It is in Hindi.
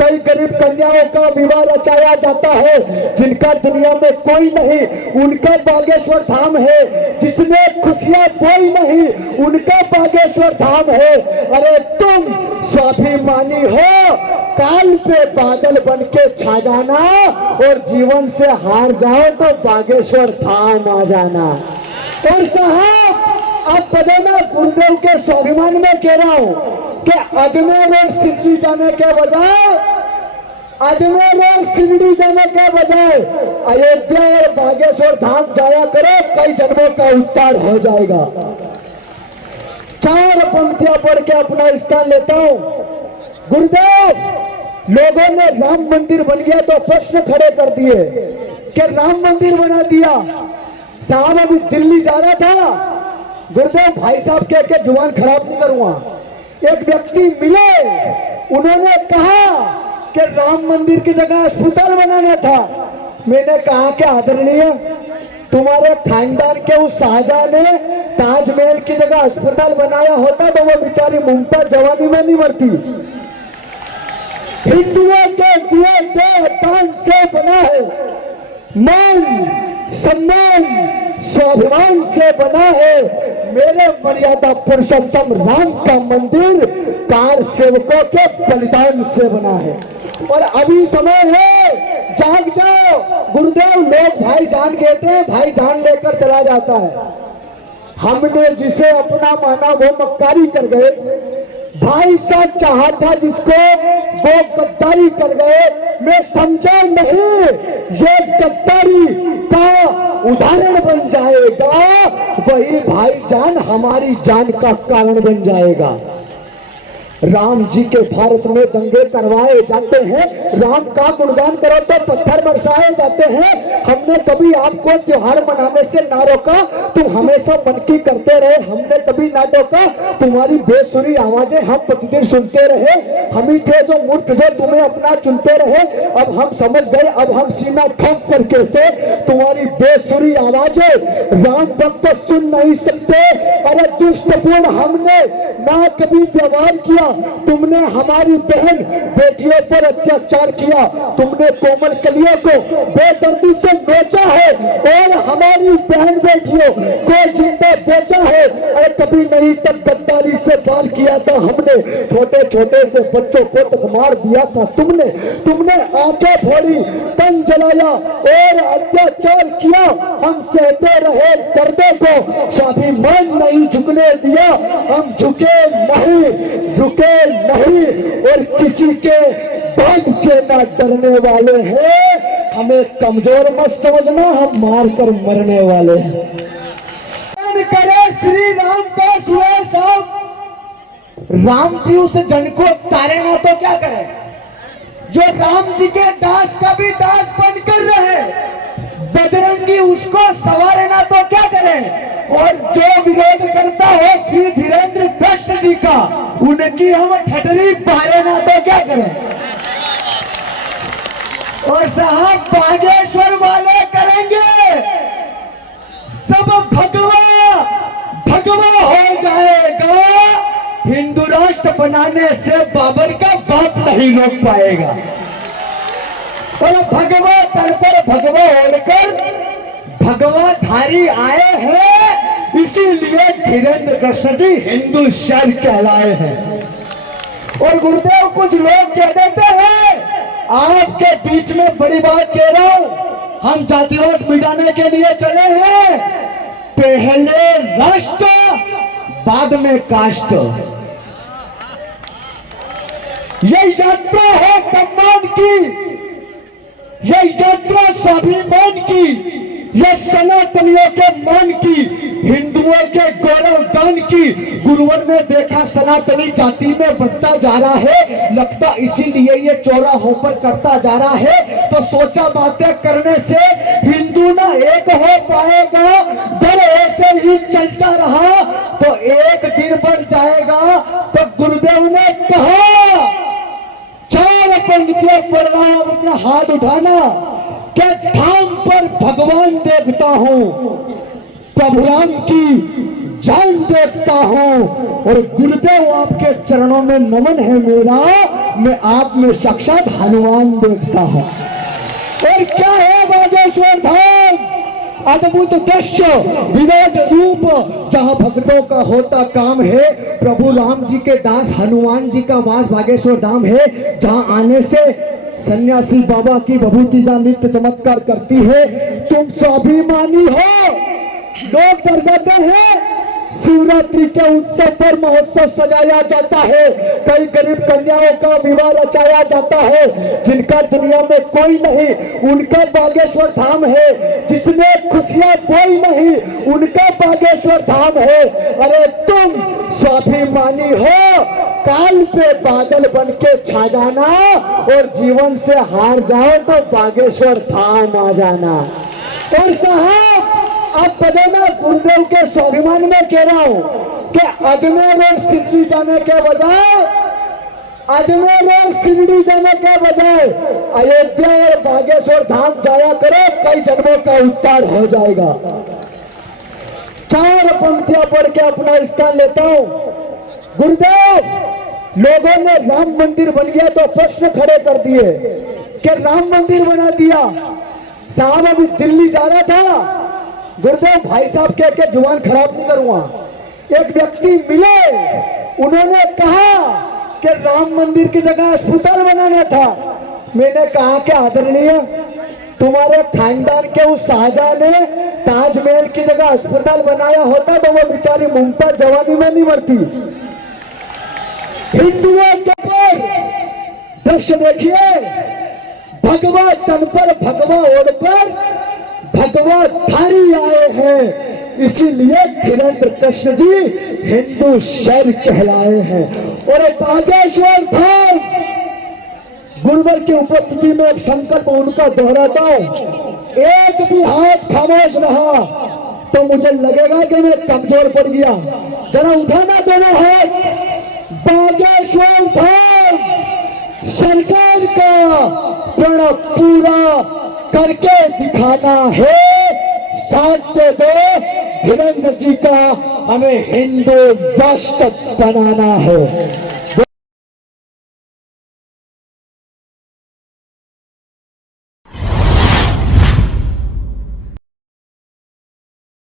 कई गरीब कन्याओं का विवाह रचाया जाता है जिनका दुनिया में कोई नहीं, उनका बागेश्वर धाम है। जिसमें खुशियां कोई नहीं, उनका बागेश्वर धाम है। अरे तुम स्वाभिमानी हो, काल पे बादल बन के छा जाना और जीवन से हार जाओ तो बागेश्वर धाम आ जाना। और साहब अब बजाना गुरुदेव के स्वाभिमान में कह रहा हूं कि अजमेर और शिरडी जाने के बजाय, अजमेर और शिरडी जाने के बजाय अयोध्या और बागेश्वर धाम जाया करो, कई जन्मों का उद्धार हो जाएगा। 4 पंक्तियां पढ़ के अपना स्थान लेता हूं। गुरुदेव, लोगों ने राम मंदिर बन गया तो प्रश्न खड़े कर दिए कि राम मंदिर बना दिया। साहब अभी दिल्ली जा रहा था, गुरुदेव भाई साहब के जुबान खराब नहीं करूंगा, एक व्यक्ति मिले, उन्होंने कहा कि राम मंदिर की जगह अस्पताल बनाना था। मैंने कहा कि आदरणीय, तुम्हारे खानदान के उस शाहजहां ने ताजमहल की जगह अस्पताल बनाया होता तो वो बेचारी मुमताज जवानी में नहीं मरती। हिंदुओं के दिए देह दान से बना है, मान सम्मान स्वाभिमान से बना है। मेरे मर्यादा पुरुषोत्तम राम का मंदिर कार सेवकों के बलिदान से बना है। और अभी समय है, जाग जाओ। गुरुदेव, लोग भाई जान कहते हैं, भाई जान लेकर चला जाता है। हमने जिसे अपना माना वो मक्कारी कर गए, भाई साहब चाहा था जिसको वो गद्दारी कर गए। मैं समझा नहीं, ये गद्दारी का उदाहरण बन जाएगा, वही भाईजान हमारी जान का कारण बन जाएगा। राम जी के भारत में दंगे करवाए जाते हैं, राम का गुणगान करो तो पत्थर बरसाए जाते हैं। हमने कभी आपको त्योहार मनाने से ना रोका, तुम हमेशा मनकी करते रहे, हमने कभी ना टोका। तुम्हारी बेसुरी आवाजें हम प्रतिदिन सुनते रहे, हम ही थे जो मूर्ख जो तुम्हें अपना चुनते रहे। अब हम समझ गए, अब हम सीना ठोक कर कहते, तुम्हारी बेसुरी आवाजें राम भक्त सुन नहीं सकते। अरे दुष्टपूर्ण हमने ना कभी व्यवहार किया, तुमने हमारी बहन बेटियों पर अत्याचार किया, तुमने कोमल कलियों को बेदर्दी से बेचा है और हमारी बहन बेटियों को जिंदा बेचा है। और कभी नहीं तब गद्दारी से वार किया था हमने, छोटे छोटे से बच्चों को तक मार दिया था तुमने। तुमने आंखें फोड़ी, तन जलाया और अत्याचार किया, हम सहते रहे दर्दों को, स्वाभिमान नहीं झुकने दिया, हम झुके नहीं, रुके नहीं और किसी के बात से ना डरने वाले हैं। हमें कमजोर मत समझना, हम मार कर मरने वाले हैं। करे श्री राम का सुबह साहब, राम जी उस जन को तारे ना तो क्या करे, जो राम जी के दास का भी दास बनकर रहे, बजरंगी उसको संवारना तो क्या करे। और जो विरोध करता है श्री धीरेन्द्र कृष्ण जी का, उनकी हम ठटरी पारेना तो क्या करें। और साहब बागेश्वर वाले करेंगे, सब भगवा भगवा हो जाएगा। हिंदू राष्ट्र बनाने से बाबर का बाप नहीं रोक पाएगा। और भगवा तल पर भगवा होकर भगवाधारी आए हैं, इसीलिए धीरेन्द्र कृष्ण जी हिंदू शर कहलाए हैं। और गुरुदेव कुछ लोग कह देते हैं, आपके बीच में बड़ी बात कह रहा हूं, हम जातिवाद मिटाने के लिए चले हैं, पहले राष्ट्र बाद में कास्ट। यही यात्रा है सम्मान की, यह यात्रा स्वाभिमान की, यह सनातनियों के मान की, हिंदुओं के गौरव दान की। गुरुवर ने देखा सनातनी जाति में बढ़ता जा रहा है, लगता इसीलिए ये चौरा होकर करता जा रहा है। तो सोचा बातें करने से हिंदू ना एक हो पाएगा, अगर ऐसे ही चलता रहा तो एक दिन बढ़ जाएगा। तो गुरुदेव ने कहा, 4 पंक्तियां पढ़ रहा हूं, अपना हाथ उठाना, क्या धाम पर भगवान देखता हूं, प्रभु राम की जान देखता हूं। और गुरुदेव आपके चरणों में नमन है मेरा, मैं आप में साक्षात हनुमान देखता हूं। और क्या है बागेश्वर धाम? अद्भुत दृश्य, विराट रूप, जहां भक्तों का होता काम है। प्रभु राम जी के दास हनुमान जी का वास बागेश्वर धाम है, जहां आने से सन्यासी बाबा की विभूति जहां नित्य चमत्कार करती है। तुम स्वाभिमानी हो। लोग दर्शाते हैं शिवरात्रि के उत्सव पर महोत्सव सजाया जाता है, कई गरीब कन्याओं का विवाह रचाया जाता है, जिनका दुनिया में कोई नहीं उनका बागेश्वर धाम है, जिसमें खुशियां कोई नहीं उनका बागेश्वर धाम है। अरे तुम स्वाभिमानी हो, काल पे बादल बन के छा जाना और जीवन से हार जाओ तो बागेश्वर धाम आ जाना। और साहब आप बजाना गुरुदेव के स्वाभिमान में कह रहा हूं कि अजमेर और शिरडी जाने के बजाय अयोध्या और बागेश्वर धाम जाया करो, कई जन्मों का उद्धार हो जाएगा। 4 पंक्तियां पढ़ के अपना स्थान लेता हूं। गुरुदेव, लोगों ने राम मंदिर बन गया तो प्रश्न खड़े कर दिए कि राम मंदिर बना दिया। साहब अभी दिल्ली जा रहा था, गुरुदेव भाई साहब के जुबान खराब नहीं करूंगा, एक व्यक्ति मिले, उन्होंने कहा कि राम मंदिर की जगह अस्पताल बनाना था। मैंने कहा कि आदरणीय, तुम्हारे खानदान के उस शाहजहां ने ताजमहल की जगह अस्पताल बनाया होता तो वो बेचारी मुमताज जवानी में नहीं मरती। हिंदुओं के ऊपर दृश्य देखिए, भगवा तन पर भगवा ओढ़कर भगवा धारी आए हैं, इसीलिए धीरेन्द्र कृष्ण जी हिंदू शहर कहलाए हैं। और बागेश्वर धाम गुरुवर की उपस्थिति में एक संकल्प उनका दोहराता हूं, एक भी हाथ खामोश रहा तो मुझे लगेगा कि मैं कमजोर पड़ गया। जरा उठाना दोनों हाथ। बागेश्वर धाम सरकार का प्रण पूरा करके दिखाना है, साथ दो धीरेन्द्र जी का हमें हिंदू राष्ट्र बनाना है।